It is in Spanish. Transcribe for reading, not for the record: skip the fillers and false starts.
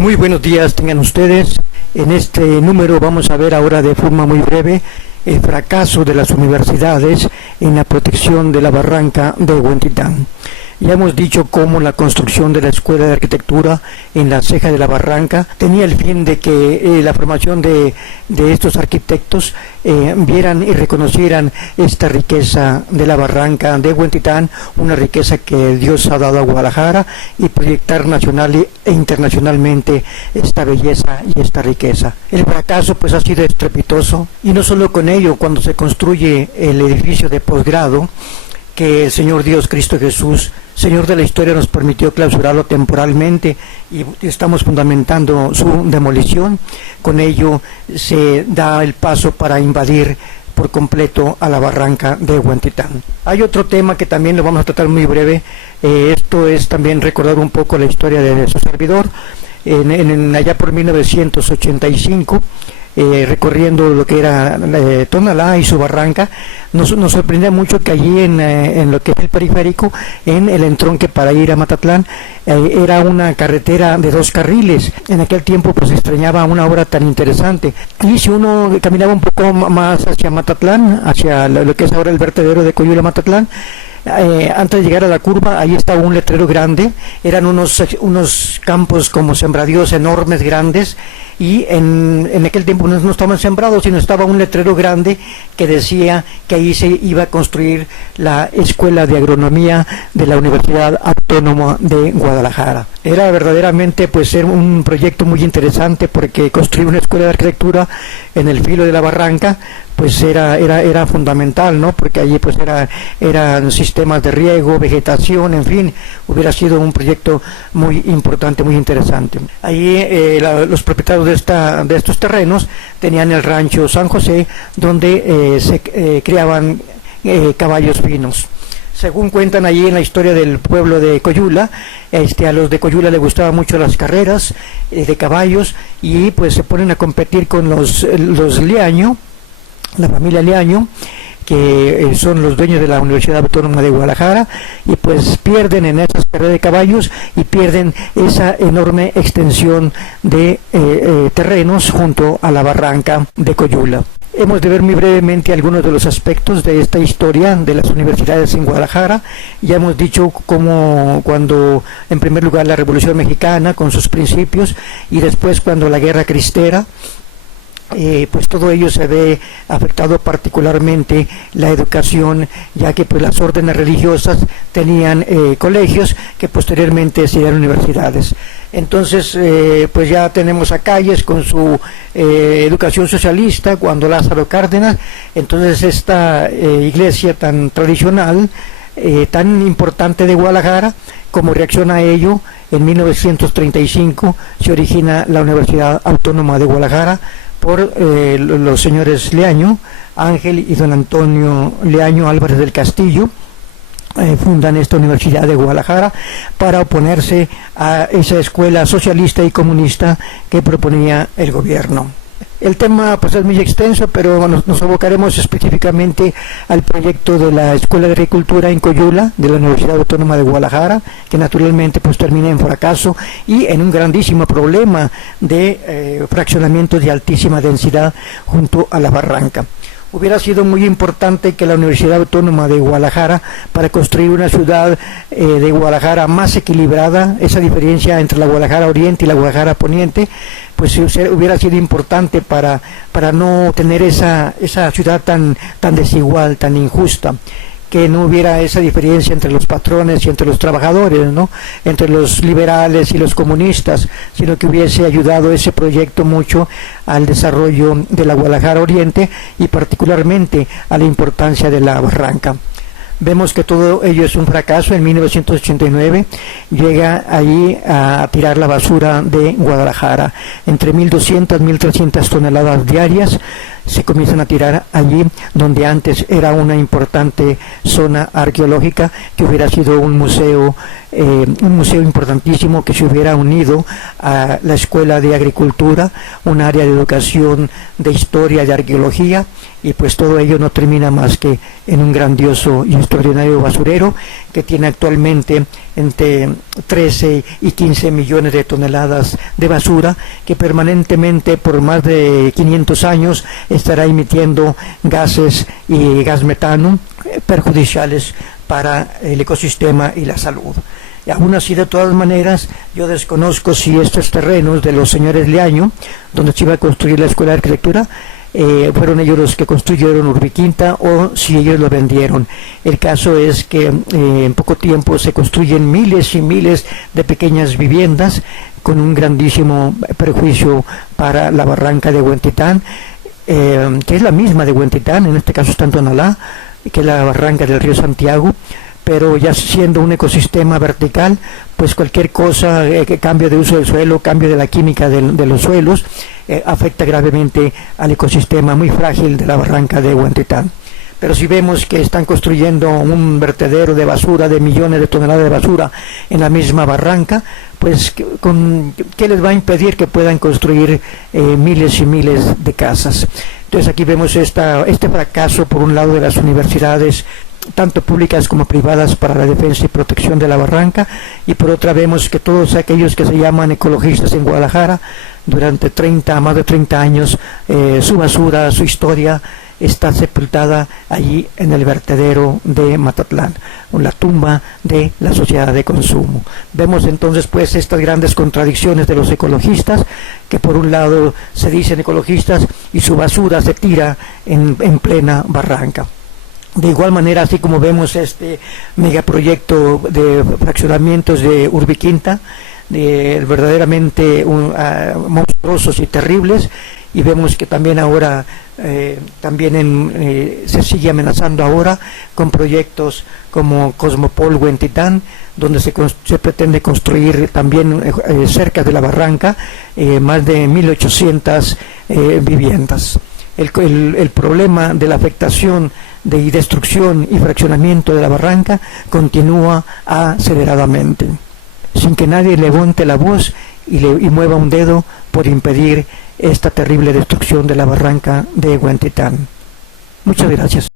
Muy buenos días tengan ustedes. En este número vamos a ver ahora de forma muy breve el fracaso de las universidades en la protección de la barranca de Huentitán. Ya hemos dicho cómo la construcción de la Escuela de Arquitectura en la ceja de la barranca tenía el fin de que la formación de estos arquitectos vieran y reconocieran esta riqueza de la barranca de Huentitán, una riqueza que Dios ha dado a Guadalajara, y proyectar nacional e internacionalmente esta belleza y esta riqueza. El fracaso pues ha sido estrepitoso, y no solo con ello. Cuando se construye el edificio de posgrado, que el Señor Dios Cristo Jesús, Señor de la historia, nos permitió clausurarlo temporalmente y estamos fundamentando su demolición. Con ello se da el paso para invadir por completo a la barranca de Huentitán. Hay otro tema que también lo vamos a tratar muy breve. Esto es también recordar un poco la historia de su servidor. Allá por 1985, recorriendo lo que era Tonalá y su barranca, nos sorprendía mucho que allí en lo que es el periférico, en el entronque para ir a Matatlán, era una carretera de 2 carriles. En aquel tiempo pues extrañaba una obra tan interesante, y si uno caminaba un poco más hacia Matatlán, hacia lo que es ahora el vertedero de Coyula Matatlán, antes de llegar a la curva, ahí estaba un letrero grande. Eran unos campos como sembradíos enormes, grandes, y en aquel tiempo no estaban sembrados, sino estaba un letrero grande que decía que ahí se iba a construir la Escuela de Agronomía de la Universidad Autónoma de Guadalajara. Era verdaderamente pues era un proyecto muy interesante, porque construir una escuela de arquitectura en el filo de la barranca pues era fundamental, ¿no? Porque allí pues eran sistemas de riego, vegetación, en fin, hubiera sido un proyecto muy importante, muy interesante. Allí los propietarios de estos terrenos tenían el rancho San José, donde se criaban caballos finos. Según cuentan allí en la historia del pueblo de Coyula, a los de Coyula les gustaban mucho las carreras de caballos, y pues se ponen a competir con los Leaño, la familia Leaño, que son los dueños de la Universidad Autónoma de Guadalajara, y pues pierden en esas carreras de caballos y pierden esa enorme extensión de terrenos junto a la barranca de Coyula. Hemos de ver muy brevemente algunos de los aspectos de esta historia de las universidades en Guadalajara. Ya hemos dicho cómo cuando, en primer lugar, la Revolución Mexicana con sus principios, y después cuando la Guerra Cristera, pues todo ello se ve afectado, particularmente la educación, ya que pues las órdenes religiosas tenían colegios que posteriormente serían universidades. Entonces pues ya tenemos a Calles con su educación socialista, cuando Lázaro Cárdenas. Entonces esta iglesia tan tradicional, tan importante de Guadalajara, como reacción a ello, en 1935 se origina la Universidad Autónoma de Guadalajara por los señores Leaño, Ángel y don Antonio Leaño Álvarez del Castillo. Fundan esta Universidad de Guadalajara para oponerse a esa escuela socialista y comunista que proponía el gobierno. El tema pues es muy extenso, pero nos abocaremos específicamente al proyecto de la Escuela de Agricultura en Coyula de la Universidad Autónoma de Guadalajara, que naturalmente pues termina en fracaso y en un grandísimo problema de fraccionamientos de altísima densidad junto a la barranca. Hubiera sido muy importante que la Universidad Autónoma de Guadalajara, para construir una ciudad de Guadalajara más equilibrada, esa diferencia entre la Guadalajara Oriente y la Guadalajara Poniente, pues hubiera sido importante para no tener esa ciudad tan desigual, tan injusta, que no hubiera esa diferencia entre los patrones y entre los trabajadores, ¿no? Entre los liberales y los comunistas, sino que hubiese ayudado ese proyecto mucho al desarrollo de la Guadalajara Oriente, y particularmente a la importancia de la barranca. Vemos que todo ello es un fracaso. En 1989 llega allí a tirar la basura de Guadalajara, entre 1.200 y 1.300 toneladas diarias. se comienzan a tirar allí donde antes era una importante zona arqueológica, que hubiera sido un museo importantísimo, que se hubiera unido a la Escuela de Agricultura, un área de educación de historia, de arqueología, y pues todo ello no termina más que en un grandioso y extraordinario basurero que tiene actualmente entre 13 y 15 millones de toneladas de basura, que permanentemente por más de 500 años estará emitiendo gases y gas metano perjudiciales para el ecosistema y la salud. Y aún así, de todas maneras, yo desconozco si estos terrenos de los señores Leaño, donde se iba a construir la Escuela de Arquitectura, fueron ellos los que construyeron Urbiquinta o si ellos lo vendieron. El caso es que en poco tiempo se construyen miles y miles de pequeñas viviendas con un grandísimo perjuicio para la barranca de Huentitán, que es la misma de Huentitán, en este caso está en Tonalá, que es la barranca del río Santiago, pero ya siendo un ecosistema vertical, pues cualquier cosa, cambio de uso del suelo, cambio de la química de los suelos, afecta gravemente al ecosistema muy frágil de la barranca de Huentitán. Pero si vemos que están construyendo un vertedero de basura, de millones de toneladas de basura en la misma barranca, pues ¿qué les va a impedir que puedan construir miles y miles de casas? Entonces aquí vemos este fracaso, por un lado, de las universidades, tanto públicas como privadas, para la defensa y protección de la barranca, y por otra vemos que todos aquellos que se llaman ecologistas en Guadalajara, durante más de 30 años, su basura, su historia, está sepultada allí en el vertedero de Matatlán, en la tumba de la sociedad de consumo. Vemos entonces pues estas grandes contradicciones de los ecologistas, que por un lado se dicen ecologistas y su basura se tira en plena barranca. De igual manera, así como vemos este megaproyecto de fraccionamientos de Urbiquinta, verdaderamente monstruosos y terribles, y vemos que también ahora se sigue amenazando ahora con proyectos como Cosmopol Huentitán, donde se pretende construir también cerca de la barranca más de 1.800 viviendas. El problema de la afectación y destrucción y fraccionamiento de la barranca continúa aceleradamente, sin que nadie levante la voz y mueva un dedo por impedir esta terrible destrucción de la barranca de Huentitán. Muchas gracias.